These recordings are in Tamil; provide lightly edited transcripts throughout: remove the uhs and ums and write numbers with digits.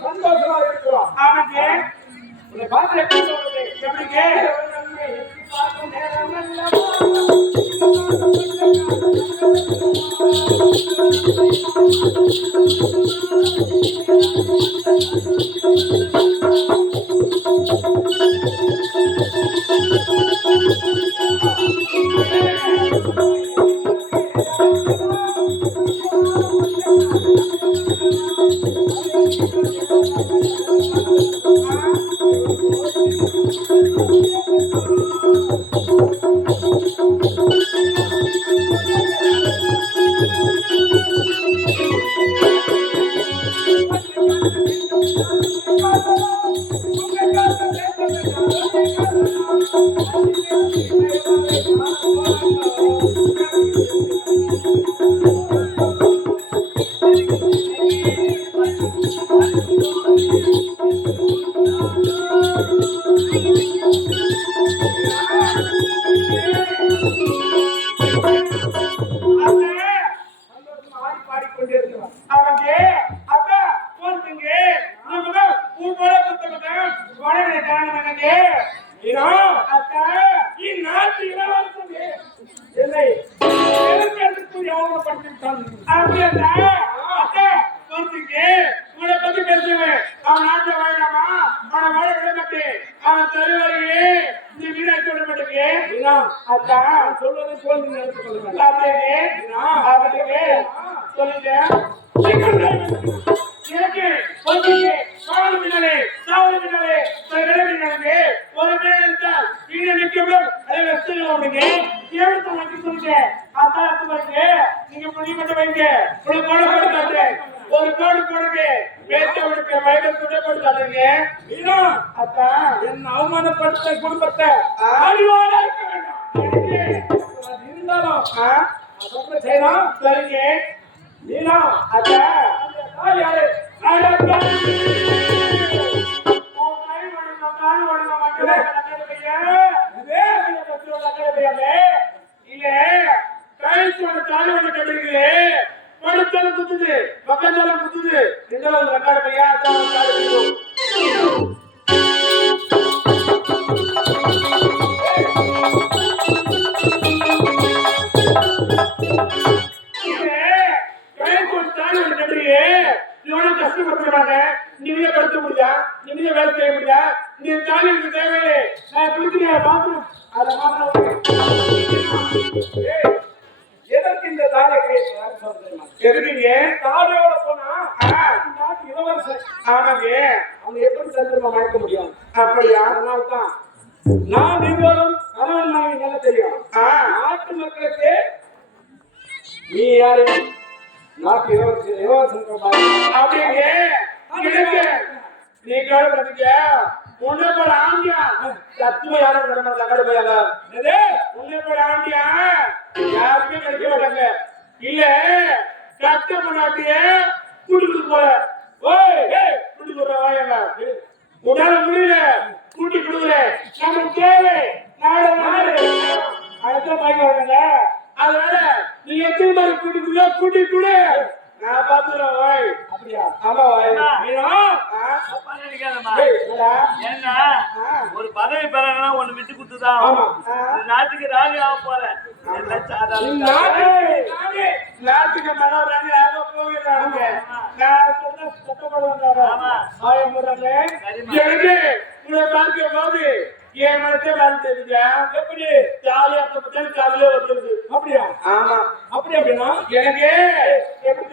சந்தோஷமா இருக்கிறோம். ஆமாங்க உன்னை பார்த்து எப்படி சொல்றது? எப்படிங்க பார்க்கும் நேரம் சொல்வதை போல் சொல்லுங்க எனக்கு ஒரு பேர் இருந்தால் நீங்க முடிவு வைங்க ஒரு கோடு போடுங்க என்ன அவமானப்படுத்த குடும்பத்தை இருந்தாலும் செய்யலாம் சரிங்க நீனா யாரு படுத்தல குத்துது பக்கத்தால குத்துது ரெண்டாவது ரெக்கார்டு பையா கஷ்டப்படுறாங்க நீங்க படுத்த முடியா நீங்க வேலை செய்ய முடியா நீ தாலிக்கு தேவையில்லை நான் பிடிக்கிறேன் பாத்ரூம் அதை மாத்திரம் எதற்கு இந்த தாலியை எதுக்குங்க தாலியோட போனா இளவரசன் ஆமாங்க அவங்க எப்படி சந்திரமா மயக்க முடியும் அப்படியா அதனால்தான் நான் நீங்களும் கணவன் மனைவி நல்லா தெரியும் நாட்டு மக்களுக்கு நீ யாரு நாட்டு இளவரசன் அப்படிங்க நீ கேள்விப்பட்டீங்க உன்னை போல ஆண்டியா சத்துவ யாரும் போயாங்க உன்னை போல ஆண்டியா யாருமே கிடைக்க மாட்டாங்க இல்ல கட்ட முன்னாடிய கூட்டிட்டு போற கூட்டி போற வாயங்க உன்னால முடியல கூட்டி கொடுக்குற நமக்கு தேவை நாடு நாடு அதுதான் வாங்கி வராங்க அதனால நீ எத்தனை மாதிரி கூட்டி கொடு நான் பாத்துறேன் வாய் அப்படியா ஆமா வாய் என்ன ஒரு பதவி பெறனா ஒண்ணு விட்டு குத்துதான் நாட்டுக்கு ராணி ஆக போறேன் நாட்டுக்கு மனோராணி ஆக போகிறாங்க நான் சொன்ன சட்டப்படுவாங்க பார்க்க போது என் மனசே வாழ்ந்துருங்க எப்படி ஜாலியா ஜாலியா வந்துருது அப்படியா ஆமா அப்படி அப்படின்னா எனக்கு எப்படி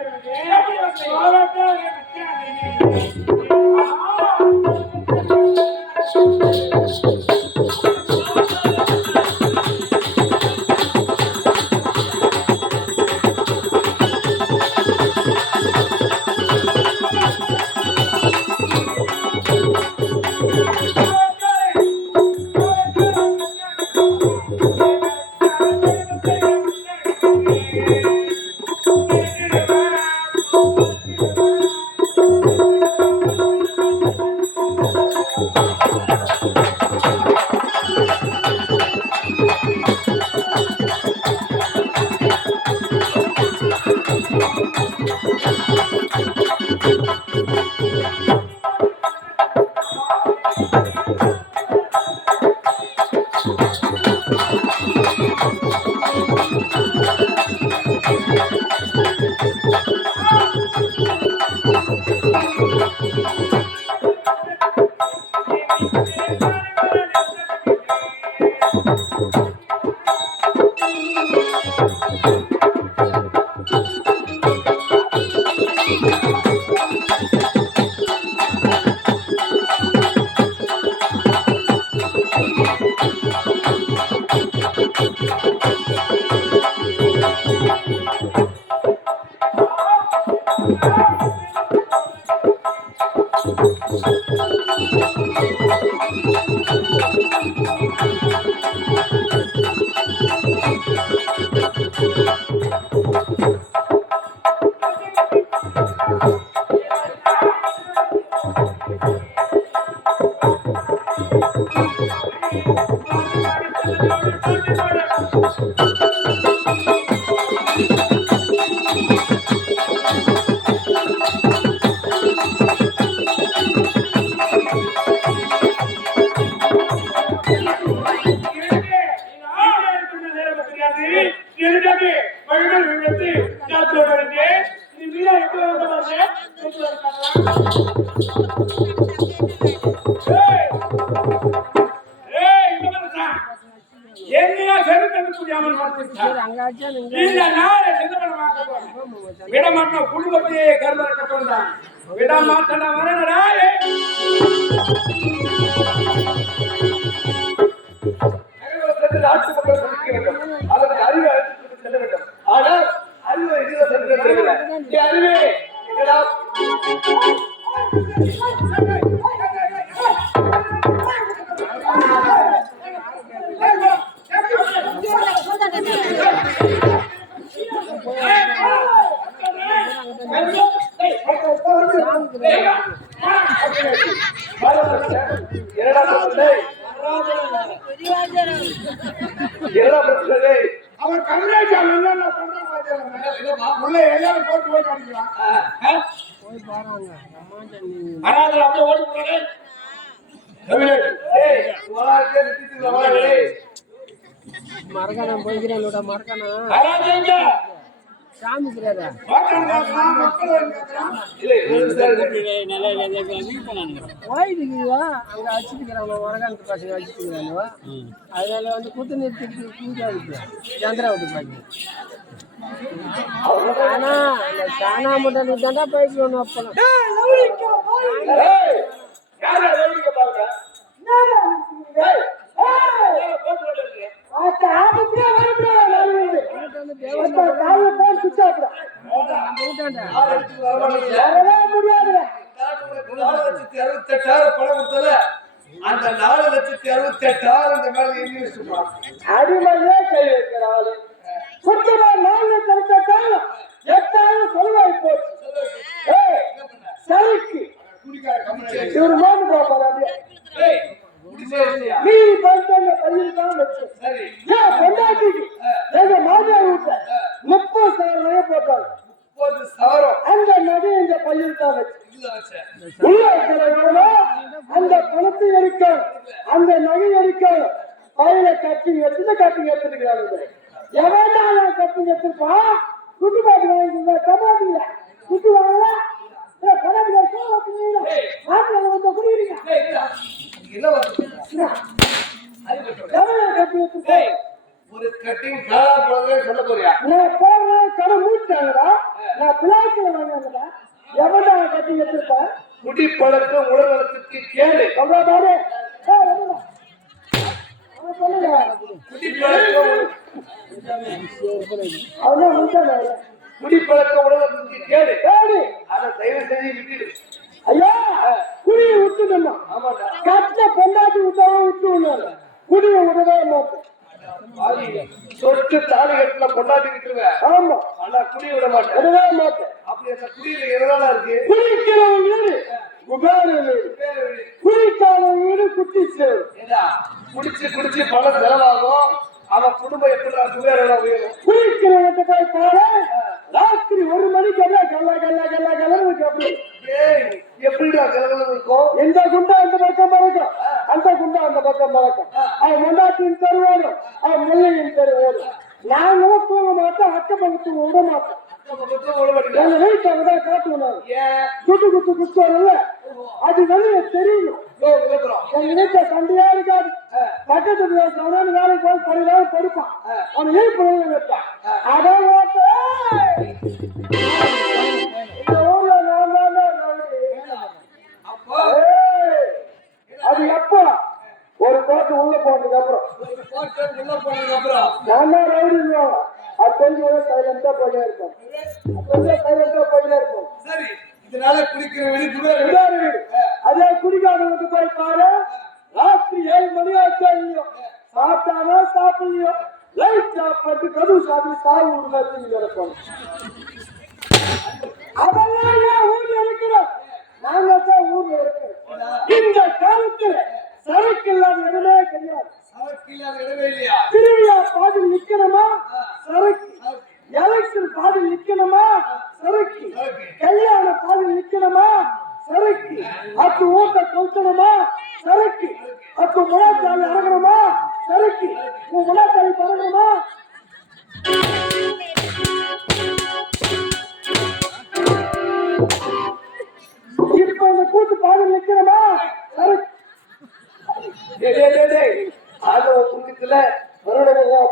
அவர் கங்கராஜா உள்ள எல்லாரும் போட்டு போய் காமிக்கலாம் அப்படியே ஓடி போறாரு மரகணம் போய்கிறேன் மரகணம் சாமி ஓய்துக்குவா அங்க அடிச்சுக்கிறாங்க மரகாணத்து பசங்க அடிச்சுக்கிறாங்க அதனால வந்து குத்து நிறுத்திட்டு பூஜா இருக்கு சந்திராவதி பாக்கி ஆனா இந்த சாணா மட்டும் தாண்டா பைக்கு ஒண்ணு அப்பலாம் அந்த 4,68,000 இந்த மேல அடிமையே கை வைக்கிறாள் குற்றமா 4,68,000 8,000 சொல்வாய் போச்சு சரிக்கு இவர் மோந்து பாப்பாரு நீ பையன் கையில் தான் வச்சு பொண்டாட்டிக்கு எங்க மாமியா வீட்டுல 30,000 போட்டாங்க 30,000 அந்த நகை இந்த பையன் தான் வச்சு உள்ள இருக்கிறவங்க அந்த பணத்தை எடுக்க அந்த நகை எடுக்க பையில கட்டி எடுத்துக்கிறாங்க எவனா கட்டி எடுத்துப்பா குட்டி பாட்டு வாங்கிக்கோங்க கபாட்டில குட்டி வாங்கல ஒரு கட்டிங் சொல்ல போறியா நான் போறேன் கடை மூட்டாங்கடா நான் பிளாஸ்டிக் வாங்கினேன் எவனா கட்டி எடுத்துப்பேன் குடி பழக்கம் உடல் நலத்துக்கு கேடு பாரு குடிப்பழக்கம் உடலுக்கு கேடு அதை தயவு செஞ்சு விட்டுடு ஐயா குடியை விட்டுடமா கட்ட பொண்டாட்டி விட்டாலும் விட்டு விடுவாரு குடியை விடவே மாட்டேன் சொட்டு தாலி கட்டில கொண்டாடி விட்டுருவேன் ஆமா ஆனா குடிய விட மாட்டேன் விடவே மாட்டேன் அப்படி அந்த குடியில எதனால இருக்கு குடிக்கிறவன் வீடு குபேர வீடு குடிக்காத வீடு குடிச்சு பல செலவாகும். அவன் குடும்பம் எப்படி சுவேரா உயரும். குளிக்கிறவங்க போய் பாரு, ராத்திரி 1 மணிக்கு அப்படியே கல்ல கல்ல கல்ல கலன்னு அப்படி எப்படிடா கிழங்கு இருக்கும்? எந்த குண்டா அந்த பக்கம் பறக்கும், அந்த குண்டா அந்த பக்கம் பறக்கும். அவன் மொண்டாட்டின் தெரு ஓடும், அவன் முள்ளையின் தெரு ஓடும். நாங்களும் தூங்க மாட்டோம், அக்க பக்கத்துக்கு விட மாட்டோம். எங்க வீட்டு அங்கதான் காட்டுவோம். குத்து குத்து குத்து வரல, அது வெளியே தெரியணும். எங்க வீட்டுல சண்டையா இருக்காது. பக்கத்துல சொன்னாலும் வேலைக்கு போய் 10 நாள் கொடுப்பான். அவன் வீட்டு வைப்பான். அதான் இந்த ஊர்ல நான் தான் அது எப்போ ஒரு கோட்டு உள்ள போனதுக்கு அப்புறம் நான் தான் ரவுடி. அது கொஞ்சம் சைலண்டா போயிட்டே இருக்கும், கொஞ்சம் சைலண்டா போயிட்டே இருக்கும். சரி, இதனால குடிக்கிற வீடு அதே குடிக்காதவங்க போய் பாரு, ராத்திரி 7 மணி ஆச்சா இல்லையோ, சாப்பிட்டானோ சாப்பிடலையோ, லைட் சாப்பிட்டு கதவு சாப்பிட்டு சாவு விடுங்க நடக்கும். அதெல்லாம் ஏன் ஊர்ல இருக்கிறோம்? நாங்க தான் ஊர்ல இருக்கிறோம். இந்த காலத்துல சரக்கு இல்லாத இடமே கிடையாது. திருவிழா பாதில் நிக்கணுமா சரக்கு, எலெக்ஷன் பாதில் நிக்கணுமா சரக்கு, கல்யாண பாதில் நிக்கணுமா சரக்கு, அத்து ஊட்ட கொளுத்தணுமா சரக்கு, அத்து முழாத்தாளி அடங்கணுமா சரக்கு, முழாத்தாளி பறக்கணுமா. இப்ப அந்த கூட்டு பாதில் நிக்கணுமா சரக்கு. புண்ணியத்துல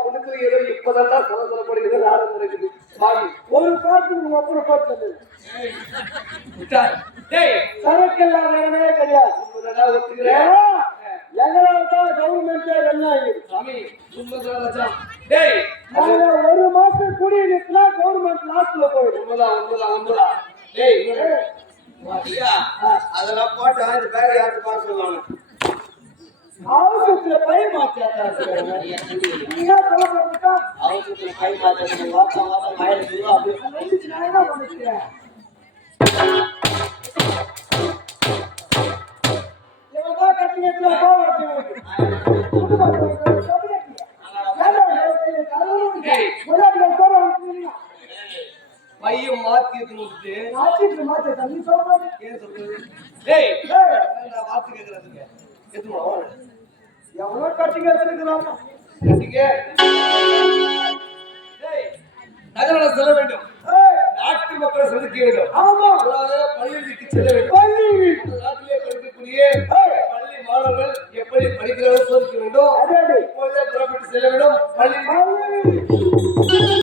புண்ணியத்துல ஏதோ இப்பதான் சொல்லப்படுகிறது. ஆரம்பம் இருக்குது. ஒரு பாட்டு அப்புறம் பாட்டு சரக்கெல்லாம் வேறவே கிடையாது. எங்களால்தான் கவர்மெண்டே ஒரு மாசம் குடியிருந்தா கவர்மெண்ட் லாஸ்ட்ல போயிடும். அதெல்லாம் போட்டா இந்த பேர் யாருக்கு பார்க்க சொல்லுவாங்க. அவசரத்துல பை மாத்தியா அவசரத்துல கை மாத்த வாசம் வாசம் ஆயிரத்தி நான் என்ன பண்ணிக்கிறேன். பையன் மாத்தி எடுத்துட்டு வார்த்தை கேட்கறதுங்க எவ்வளவு கட்டிங்க எடுத்துக்கிறாங்க. நகர செல்ல வேண்டும், நாட்டு மக்களை செலுத்த வேண்டும். ஆமா, பள்ளிக்கு செல்ல வேண்டும். நாட்டிலே படிக்கக்கூடிய பள்ளி மாணவர்கள் எப்படி படிக்கிறார்கள் சோதிக்க வேண்டும். இப்போதே புறப்பட்டு செல்ல வேண்டும். பள்ளி